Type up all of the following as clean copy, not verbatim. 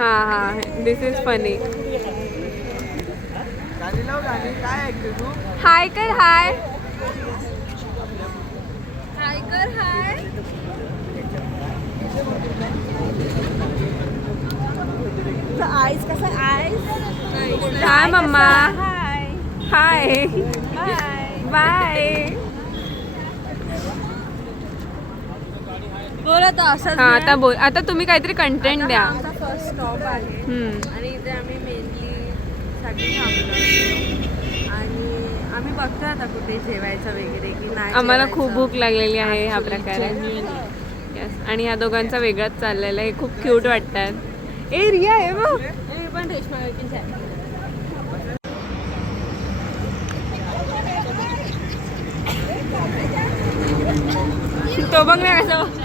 हा दिस is funny. हाय कर हाय हाय कर हाय. आईस कसं आईस. हाय मम्मा. हाय हाय बाय. बाय. बोल आता असं. हा आता बोल. आता तुम्ही काहीतरी कंटेंट द्या. आमचा फर्स्ट स्टॉप आहे आणि इथे आम्ही मेनली साठी थांबलो आणि आम्ही बघतो आता कुठे जेवायचं वगैरे की नाही. आम्हाला खूप भूक लागलेली आहे ह्या प्रकारे. Yes. आणि ह्या दोघांचा वेगळाच चाललेला आहे. खूप क्यूट वाटतात. ए रिया आहे बघ. हे पण रेशमा वकील आहे. तो बघ ना कसं.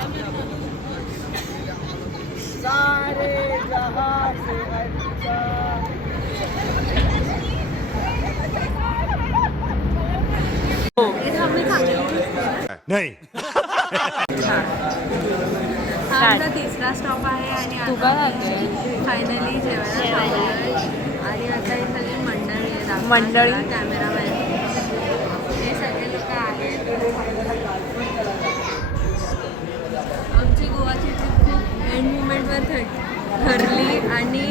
नाही. हा आमचा तिसरा स्टॉप आहे आणि तू काय खाते? फायनली जेवायला आणि आता ही सगळी मंडळी आहे. मंडळी? कॅमेरामॅन हे सगळे लोक आहेत. आमची गोवाची ट्रिप खूप एंड मुमेंटवर ठरली आणि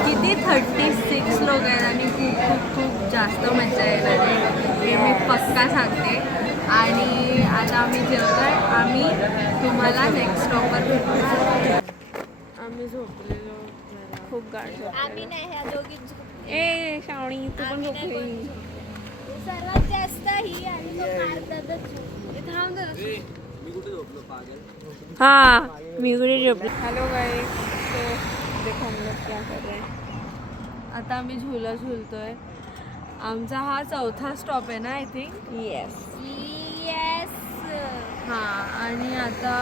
किती 36 लोक आहेत आणि खूप खूप खूप जास्त मजा येणार आहे हे मी पक्का सांगते. आणि आता आम्ही जेवतोय. आम्ही तुम्हाला नेक्स्ट स्टॉपवर भेटू. आम्ही झोपलेलो खूप गाड. आम्ही नाही ह्या दोघी झोपलो. ए श्रावणी तू पण झोपली. सर्वात जास्त ही आणि मग भारतातच झोपलो. थांब जरा. हाँ मी झोपली. हेलो गाइस, तो देखो हम लोग क्या कर रहे हैं. आता आम्ही झुला झुलतोय. आमचा हा चौथा स्टॉप आहे ना आय थिंक. येस. येस. हां आणि आता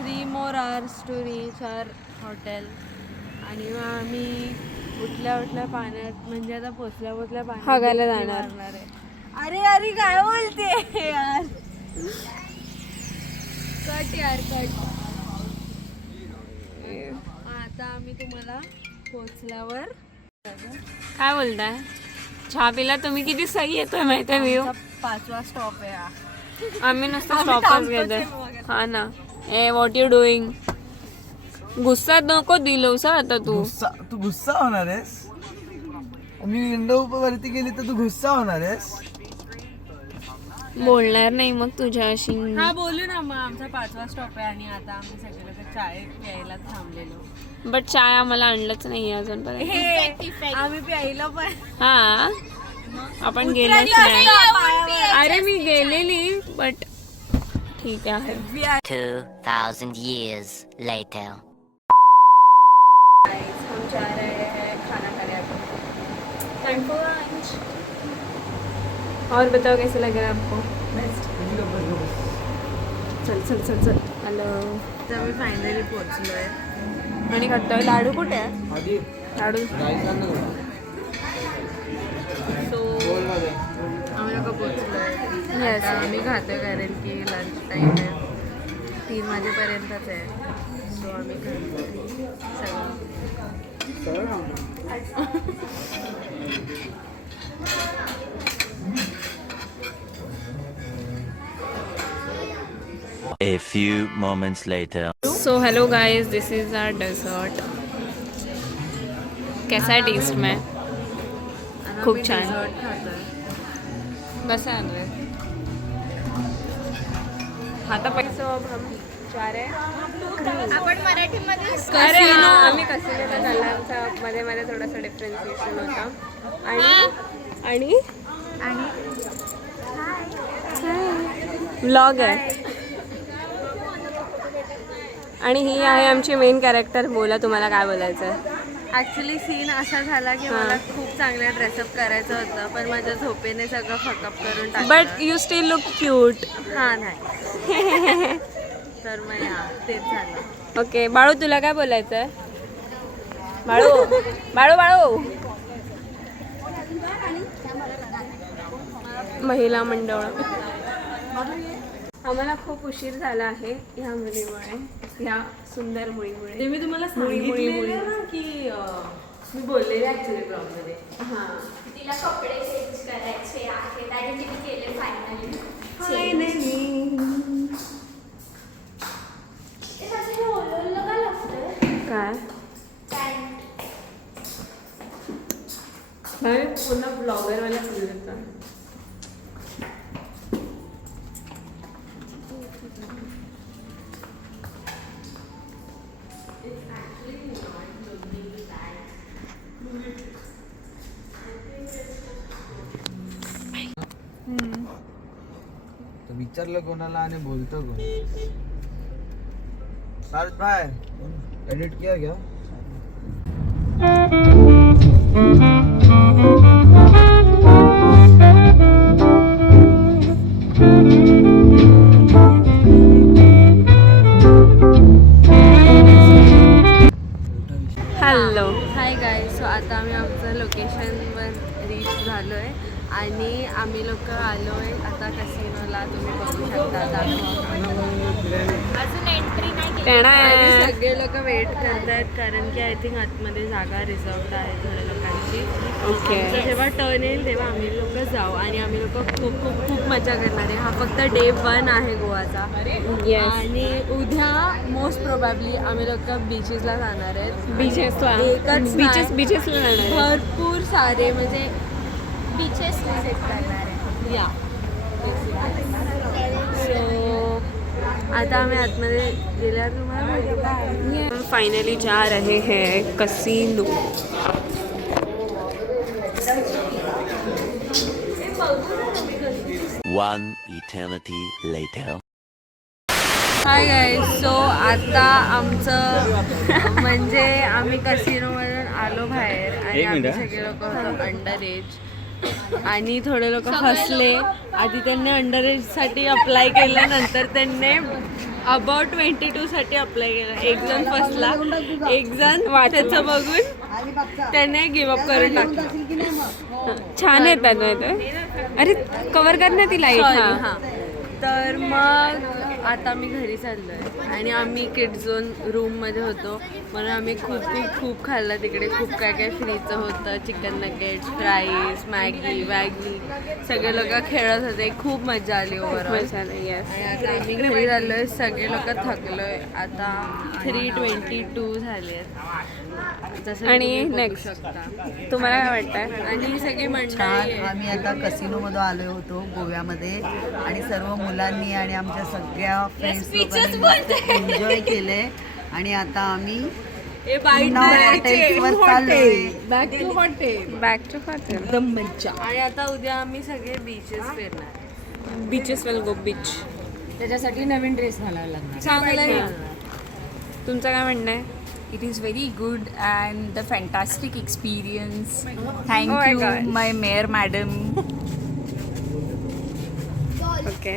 3 more hours to reach our hotel. आणि मग आम्ही उठल्या पाण्यात म्हणजे आता पोचल्या पाण्यात हागायला डुबकी जाणार. मारणार आहे. अरे अरे काय बोलते यार. कट यार कट. आता आम्ही तुम्हाला पोचल्यावर काय बोलताय. चहा पिला तुम्ही. किती सही येतोय माहिती आहे व्ह्यू. 5वा स्टॉप आहे हा. आम्ही नुसतं आम्ही स्टॉपच थांबतोच घेतोय. आहे बघा. हा ना. ए व्हॉट यू डुईंग. गुस्सा नको दिलोसा आता तू. तू गुस्सा होणार आहेस. मी विंडो वरती गेली तर तू गुस्सा होणार आहेस. बोलणार नाही मग तुझ्याशी. हा बोलू ना मग. आमचा 5वा स्टॉप आहे आणि आता आम्ही सगळे लोक चाय प्यायला थांबलेलो. बट चाय आम्हाला आणलंच नाही अजूनपर्यंत. हे आम्ही प्यायला पण हा आपण गेलोच नाही. अरे मी गेलेली बट ठीक आहे. 2,000 years later. हम जा रहे हैं खाना खाने. Time for lunch. और बताओ कैसे लग रहा है आपको. चल चल चल चल. हॅलो. तर आम्ही फायनली पोहोचलोय. आणि खातोय. लाडू कुठे आहे. लाडू सो आम्ही लोक पोहोचलोय. Yes. आता आम्ही खातोय कारण की लंच टाईम आहे. 3 वाजेपर्यंतच आहे. सो आम्ही खातोय सगळं. A few moments later. So hello guys, this is our dessert. कैसा है टेस्ट में. आणि खूप आम्ही छान. dessert खातोय. बसा आहे. आता पैसे अब हम जा रहे हैं. आपण मराठीमध्ये अरे हा आम्ही कसिनेला झाला. मध्ये मध्ये थोडासा डिफरन्सिएशन होता. आणि व्लॉग आहे. आणि ही आहे आमची मेन कॅरेक्टर. बोला तुम्हाला काय बोलायचं आहे. ॲक्च्युली सीन असा झाला की मला खूप चांगला ड्रेसअप करायचं होतं पण माझ्या झोपेने सगळं फकअप करून टाकलं. But you steel look cute. हां नाही. तर मग तेच झालं. ओके बाळू तुला काय बोलायचं आहे. बाळू बाळू बाळू. महिला मंडळ. आम्हाला खूप उशीर झाला आहे ह्या मुलीमुळे, ह्या सुंदर मुलीमुळे. ते मी तुम्हाला मुळी, सांगितलेलं ना की मी बोललेले ऍक्च्युली ब्लॉगमध्ये. हां तिला कपडे चेंज करायचे आहेत आणि तिने केले फायनली. काय पुन्हा ब्लॉगरवाला फुल देतो. तर विचारलं कोणाला आणि बोलतो कोण? पार्थ भाई एडिट किया क्या? हॅलो. Hi guys. सो आता आम्ही आमचं लोकेशनवर रीच झालो आहे आणि आम्ही लोक आलो आहे आता कसिनोला. तुम्ही बघू शकता अजून एंट्री नाही केली. टेणा आणि सगळे लोक वेट करत आहेत कारण की आय थिंक आतमध्ये जागा रिझर्वड आहे थोड्या लोकांची. ओके. तर जेव्हा टर्न येईल तेव्हा आम्ही लोक जाऊ आणि आम्ही लोक खूप खूप खूप मजा करणार आहे. हा फक्त डे 1 आहे गोवाचा. येस. आणि उद्या मोस्ट प्रोबॅबली आम्ही लोक बीचेसला जाणार आहेत. बीचेसला एकच नाही. बीचेसला जाणार आहे. भरपूर सारे म्हणजे बीचेस विजिट करणार आहे. या सो आता आम्ही आतमध्ये गेल्यावर तुम्हाला फाइनली जा रहे हैं casino. One eternity later. Hi guys. So आता आमचं म्हणजे आम्ही कसिनोमधून आलो बाहेर आणि आम्ही सगळे लोक होतो अंडर एज आणि थोडे लोक फसले. आधी त्यांनी अंडर एजसाठी अप्लाय केलं, नंतर त्यांनी अबाउट 22 साठी अप्लाय केलं. एक जण फसला, एक जण त्याचं बघून त्याने गिवअप करून टाकलं. छान येतात ना ते. अरे कव्हर कर ना ती लाईट. Sorry, हां. तर मग आता आम्ही घरी चाललो आहे आणि आम्ही किड झोन रूममध्ये होतो म्हणून आम्ही खूप खूप खूप खाल्लं तिकडे. खूप काय काय फ्रीचं होतं. चिकन नगेट्स, फ्राईज, मॅगी वॅगी सगळे लोक खेळत होते. खूप मजा आली ओव्हरऑल. मजा आली. येस. आणि आता आम्ही घरी चाललो आहे. सगळे लोक थकलो आहे. आता 3:22 झाले आहेत जसं आणि तुम्ही बघू next. शकता. तुम्हाला काय वाटतं? आणि ही सगळी मंडळी छान. आहे. आम्ही आता कसिनोमध्ये आलो होतो गोव्यामध्ये आणि सर्व मुलांनी आणि आमच्या सगळ्या फ्रेंड्स लोकांनी एन्जॉय केले आणि आता आम्ही हे बाईट पुन्हा हॉटेल्सवर चाललोय. Back to hotel. Back to hotel. एकदम मज्जा. आणि आता उद्या आम्ही सगळे बीचेस फिरणार. Beaches we'll go beach. त्याच्यासाठी नवीन ड्रेस घालावा लागणार. चांगलं आहे. तुमचं काय म्हणणं आहे? It is very good and the fantastic experience. Oh Thank my you, God. my mayor madam. Okay.